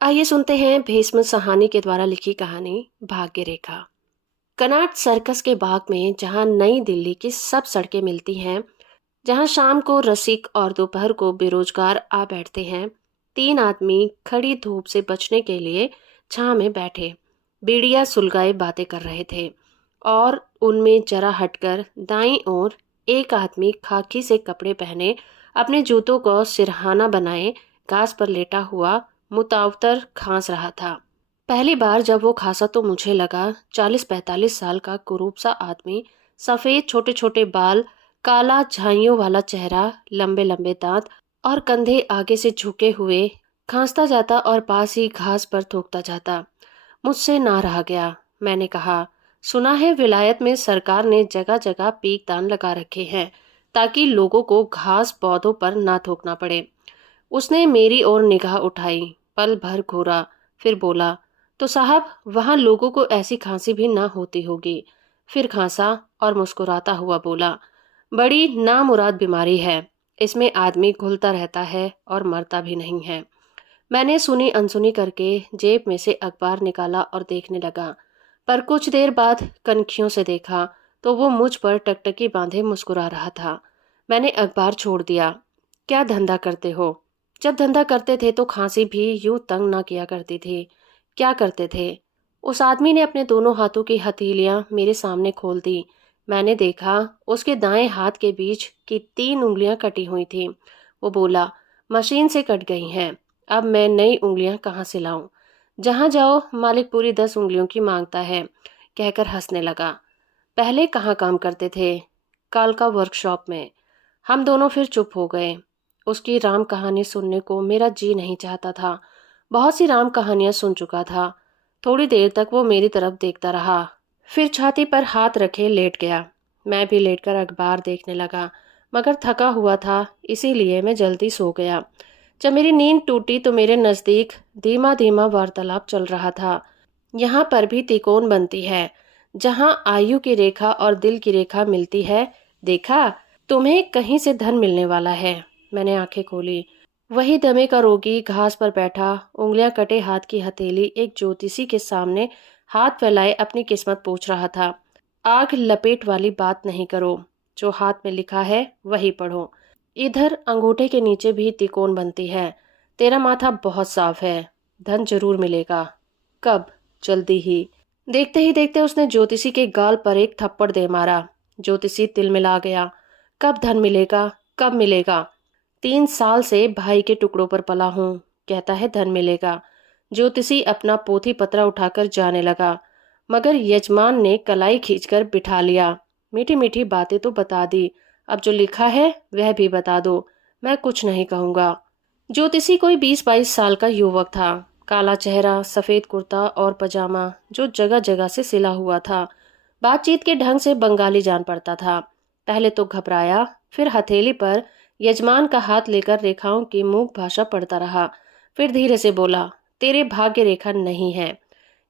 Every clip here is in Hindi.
आइए सुनते हैं भीष्म साहनी के द्वारा लिखी कहानी भाग्य रेखा। कनॉट सर्कस के बाग में जहां नई दिल्ली की सब सड़कें मिलती हैं, जहां शाम को रसिक और दोपहर को बेरोजगार आ बैठते हैं, तीन आदमी खड़ी धूप से बचने के लिए छां में बैठे बीड़िया सुलगाए बातें कर रहे थे। और उनमें जरा हटकर दाईं ओर एक आदमी खाकी से कपड़े पहने अपने जूतों को सिरहाना बनाए घास पर लेटा हुआ मुतावतर खांस रहा था। पहली बार जब वो खांसा तो मुझे लगा 40-45 साल का कुरूप सा आदमी, सफेद छोटे छोटे बाल, काला झाइयों वाला चेहरा, लंबे लंबे दांत और कंधे आगे से झुके हुए खांसता जाता और पास ही घास पर थूकता जाता। मुझसे ना रहा गया। मैंने कहा, सुना है विलायत में सरकार ने जगह जगह पीकदान लगा रखे हैं ताकि लोगों को घास पौधों पर ना थूकना पड़े। उसने मेरी ओर निगाह उठाई, पल भर घूरा, फिर बोला, तो साहब वहां लोगों को ऐसी खांसी भी ना होती होगी। फिर खांसा और मुस्कुराता हुआ बोला, बड़ी नामुराद बीमारी है, इसमें आदमी घुलता रहता है और मरता भी नहीं है। मैंने सुनी अनसुनी करके जेब में से अखबार निकाला और देखने लगा, पर कुछ देर बाद कनखियों से देखा तो वो मुझ पर टकटकी बांधे मुस्कुरा रहा था। मैंने अखबार छोड़ दिया। क्या धंधा करते हो? जब धंधा करते थे तो खांसी भी यूं तंग ना किया करती थी। क्या करते थे? उस आदमी ने अपने दोनों हाथों की हथेलियां मेरे सामने खोल दी। मैंने देखा उसके दाएं हाथ के बीच की 3 उंगलियां कटी हुई थी। वो बोला, मशीन से कट गई हैं। अब मैं नई उंगलियां कहाँ से लाऊं? जहां जाओ मालिक पूरी 10 उंगलियों की मांगता है, कहकर हंसने लगा। पहले कहाँ काम करते थे? कालका वर्कशॉप में। हम दोनों फिर चुप हो गए। उसकी राम कहानी सुनने को मेरा जी नहीं चाहता था। बहुत सी राम कहानियां सुन चुका था। थोड़ी देर तक वो मेरी तरफ देखता रहा, फिर छाती पर हाथ रखे लेट गया। मैं भी लेटकर अखबार देखने लगा, मगर थका हुआ था, इसीलिए मैं जल्दी सो गया। जब मेरी नींद टूटी तो मेरे नजदीक धीमा धीमा वार्तालाप चल रहा था। यहाँ पर भी तिकोन बनती है, जहाँ आयु की रेखा और दिल की रेखा मिलती है। देखा, तुम्हें कहीं से धन मिलने वाला है। मैंने आंखें खोली। वही दमे का रोगी घास पर बैठा, उंगलियां कटे हाथ की हथेली एक ज्योतिषी के सामने हाथ फैलाए अपनी किस्मत पूछ रहा था। आग लपेट वाली बात नहीं करो, जो हाथ में लिखा है वही पढ़ो। इधर अंगूठे के नीचे भी तिकोन बनती है। तेरा माथा बहुत साफ है, धन जरूर मिलेगा। कब? जल्दी ही। देखते ही देखते उसने ज्योतिषी के गाल पर एक थप्पड़ दे मारा। ज्योतिषी तिलमिला गया। कब धन मिलेगा? कब मिलेगा? 3 साल से भाई के टुकड़ों पर पला हूँ, कहता है धन मिलेगा। ज्योतिषी अपना पोथी पत्रा उठाकर जाने लगा, मगर यजमान ने कलाई खींचकर बिठा लिया। मीठी मीठी बातें तो बता दी, अब जो लिखा है वह भी बता दो, मैं कुछ नहीं कहूँगा। ज्योतिषी कोई 20-22 साल का युवक था। काला चेहरा, सफेद कुर्ता और पजामा जो जगह जगह से सिला हुआ था। बातचीत के ढंग से बंगाली जान पड़ता था। पहले तो घबराया, फिर हथेली पर यजमान का हाथ लेकर रेखाओं की मूक भाषा पढ़ता रहा। फिर धीरे से बोला, तेरे भाग्य रेखा नहीं है।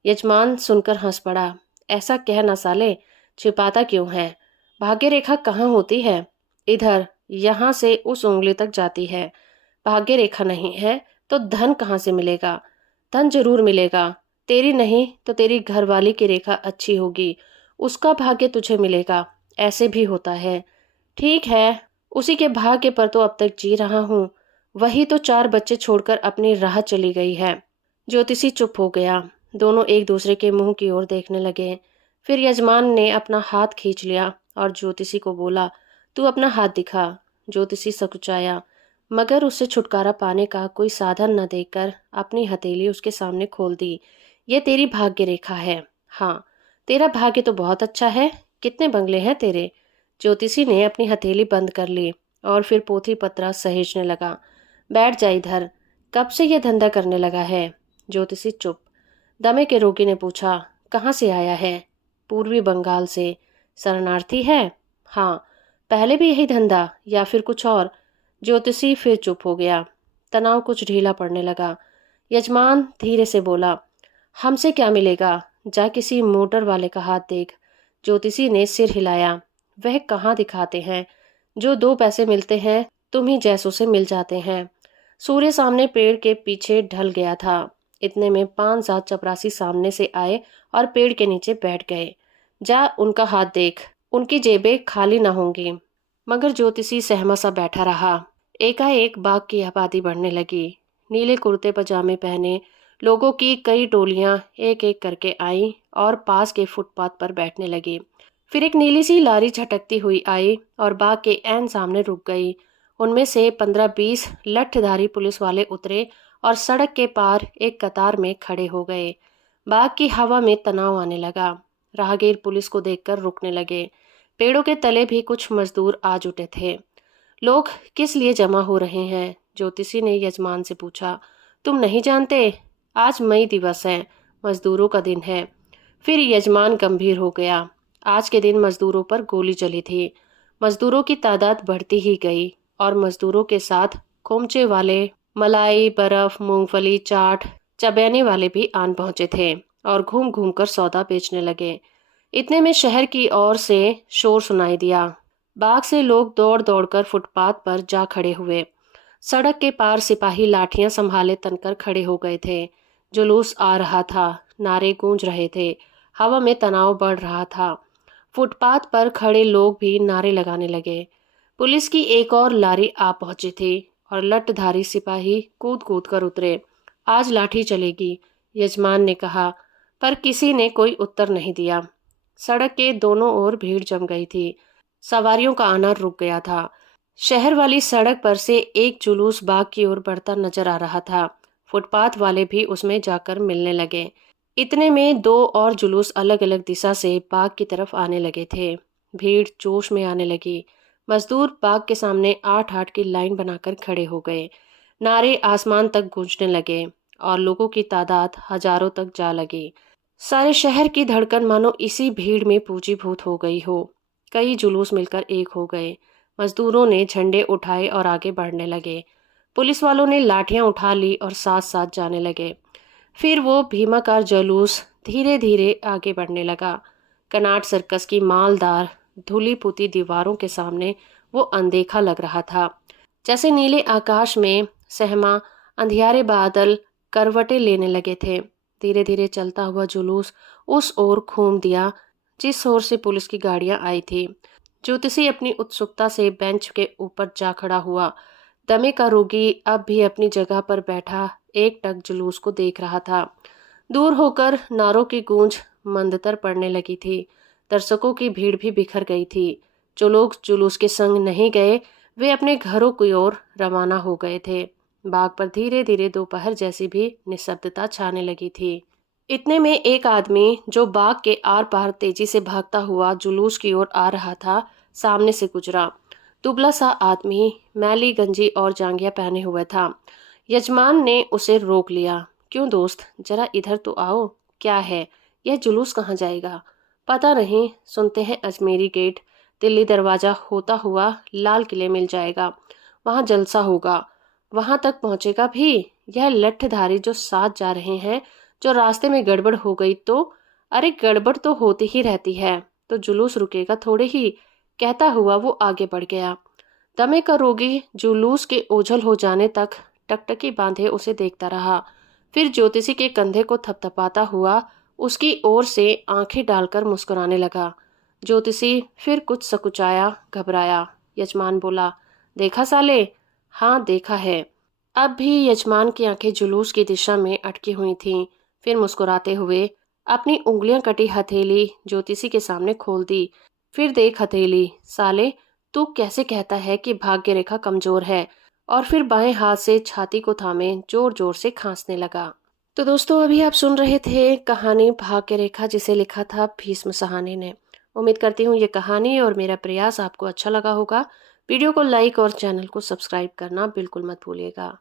यजमान सुनकर हंस पड़ा। ऐसा कह ना साले, छिपाता क्यों है? भाग्य रेखा कहाँ होती है? इधर, यहाँ से उस उंगली तक जाती है। भाग्य रेखा नहीं है तो धन कहाँ से मिलेगा? धन जरूर मिलेगा। तेरी नहीं तो तेरी घरवाली की रेखा अच्छी होगी, उसका भाग्य तुझे मिलेगा। ऐसे भी होता है। ठीक है, उसी के भाग्य पर तो अब तक जी रहा हूँ। वही तो 4 बच्चे छोड़कर अपनी राह चली गई है। ज्योतिषी चुप हो गया। दोनों एक दूसरे के मुंह की ओर देखने लगे। फिर यजमान ने अपना हाथ खींच लिया और ज्योतिषी को बोला, तू अपना हाथ दिखा। ज्योतिषी सकुचाया, मगर उससे छुटकारा पाने का कोई साधन न देखकर अपनी हथेली उसके सामने खोल दी। ये तेरी भाग्य रेखा है। हाँ, तेरा भाग्य तो बहुत अच्छा है। कितने बंगले हैं तेरे? ज्योतिषी ने अपनी हथेली बंद कर ली और फिर पोथी पत्रा सहेजने लगा। बैठ जा इधर। कब से यह धंधा करने लगा है? ज्योतिषी चुप। दमे के रोगी ने पूछा, कहाँ से आया है? पूर्वी बंगाल से। शरणार्थी है? हाँ। पहले भी यही धंधा या फिर कुछ और? ज्योतिषी फिर चुप हो गया। तनाव कुछ ढीला पड़ने लगा। यजमान धीरे से बोला, हमसे क्या मिलेगा? जा किसी मोटर वाले का हाथ देख। ज्योतिषी ने सिर हिलाया। वह कहाँ दिखाते हैं? जो 2 पैसे मिलते हैं तुम्ही जैसों से मिल जाते हैं। सूर्य सामने पेड़ के पीछे ढल गया था। इतने में 5-7 चपरासी सामने से आए और पेड़ के नीचे बैठ गए। जा उनका हाथ देख, उनकी जेबें खाली न होंगी। मगर ज्योतिषी सहमा सा बैठा रहा। एकाएक बाग की आबादी बढ़ने लगी। नीले कुर्ते पजामे पहने लोगों की कई टोलियां एक एक करके आईं और पास के फुटपाथ पर बैठने लगी। फिर एक नीली सी लारी झटकती हुई आई और बाग के ऐन सामने रुक गई। उनमें से 15-20 लठधारी पुलिस वाले उतरे और सड़क के पार एक कतार में खड़े हो गए। बाग की हवा में तनाव आने लगा। राहगीर पुलिस को देखकर रुकने लगे। पेड़ों के तले भी कुछ मजदूर आ जुटे थे। लोग किस लिए जमा हो रहे हैं? ज्योतिषी ने यजमान से पूछा। तुम नहीं जानते? आज मई दिवस है, मजदूरों का दिन है। फिर यजमान गंभीर हो गया। आज के दिन मजदूरों पर गोली चली थी। मजदूरों की तादाद बढ़ती ही गई और मजदूरों के साथ खोमचे वाले, मलाई, बर्फ, मूंगफली, चाट चबैने वाले भी आन पहुंचे थे और घूम घूम कर सौदा बेचने लगे। इतने में शहर की ओर से शोर सुनाई दिया। बाग से लोग दौड़ दौड़कर फुटपाथ पर जा खड़े हुए। सड़क के पार सिपाही लाठियां संभाले तनकर खड़े हो गए थे। जुलूस आ रहा था, नारे गूंज रहे थे, हवा में तनाव बढ़ रहा था। फुटपाथ पर खड़े लोग भी नारे लगाने लगे। पुलिस की एक और लारी आ पहुंची थी और लठधारी सिपाही कूद कूद कर उतरे। आज लाठी चलेगी, यजमान ने कहा, पर किसी ने कोई उत्तर नहीं दिया। सड़क के दोनों ओर भीड़ जम गई थी। सवारियों का आना रुक गया था। शहर वाली सड़क पर से एक जुलूस बाग की ओर बढ़ता नजर आ रहा था। फुटपाथ वाले भी उसमें जाकर मिलने लगे। इतने में 2 और जुलूस अलग अलग दिशा से बाग की तरफ आने लगे थे। भीड़ जोश में आने लगी। मजदूर बाग के सामने 8-8 की लाइन बनाकर खड़े हो गए। नारे आसमान तक गूंजने लगे और लोगों की तादाद हजारों तक जा लगी। सारे शहर की धड़कन मानो इसी भीड़ में पूंजीभूत हो गई हो। कई जुलूस मिलकर एक हो गए। मजदूरों ने झंडे उठाए और आगे बढ़ने लगे। पुलिस वालों ने लाठियां उठा ली और साथ साथ जाने लगे। फिर वो भीमाकार जुलूस धीरे धीरे आगे बढ़ने लगा। कनाट सर्कस की मालदार धुली पुती दीवारों के सामने वो अनदेखा लग रहा था। जैसे नीले आकाश में सहमा अंधियारे बादल करवटें लेने लगे थे। धीरे धीरे चलता हुआ जुलूस उस ओर घूम दिया जिस ओर से पुलिस की गाड़ियां आई थी। ज्योतिषी अपनी उत्सुकता से बेंच के ऊपर जा खड़ा हुआ। दमे का रोगी अब भी अपनी जगह पर बैठा एकटक जुलूस को देख रहा था। दूर होकर नारों की गूंज मंदतर पड़ने लगी थी। दर्शकों की भीड़ भी बिखर गई थी। जो लोग जुलूस के संग नहीं गए वे अपने घरों की ओर रवाना हो गए थे। बाग पर धीरे धीरे दोपहर जैसी भी निस्तब्धता छाने लगी थी। इतने में एक आदमी जो बाग के आर पार तेजी से भागता हुआ जुलूस की ओर आ रहा था, सामने से गुजरा। दुबला सा आदमी, मैली गंजी और जांघिया पहने हुए था। यजमान ने उसे रोक लिया। क्यों दोस्त, जरा इधर तो आओ। क्या है, यह जुलूस कहाँ जाएगा? पता नहीं, सुनते हैं अजमेरी गेट, दिल्ली दरवाजा होता हुआ लाल किले मिल जाएगा, वहां जलसा होगा। वहां तक पहुंचेगा भी? यह लठधारी जो साथ जा रहे हैं, जो रास्ते में गड़बड़ हो गई तो? अरे गड़बड़ तो होती ही रहती है, तो जुलूस रुकेगा थोड़े ही, कहता हुआ वो आगे बढ़ गया। दमे का रोगी जुलूस के ओझल हो जाने तक टकटकी बांधे उसे देखता रहा। फिर ज्योतिषी के कंधे को थपथपाता हुआ उसकी ओर से आंखें डालकर मुस्कुराने लगा। ज्योतिषी फिर कुछ सकुचाया, घबराया। यजमान बोला, देखा साले? हाँ देखा है। अब भी यजमान की आंखें जुलूस की दिशा में अटकी हुई थीं। फिर मुस्कुराते हुए अपनी उंगलियां कटी हथेली ज्योतिषी के सामने खोल दी। फिर देख हथेली, साले तू कैसे कहता है कि भाग्य रेखा कमजोर है? और फिर बाएं हाथ से छाती को थामे जोर जोर से खांसने लगा। तो दोस्तों, अभी आप सुन रहे थे कहानी भाग्य रेखा, जिसे लिखा था भीष्म साहनी ने। उम्मीद करती हूँ ये कहानी और मेरा प्रयास आपको अच्छा लगा होगा। वीडियो को लाइक और चैनल को सब्सक्राइब करना बिल्कुल मत भूलिएगा।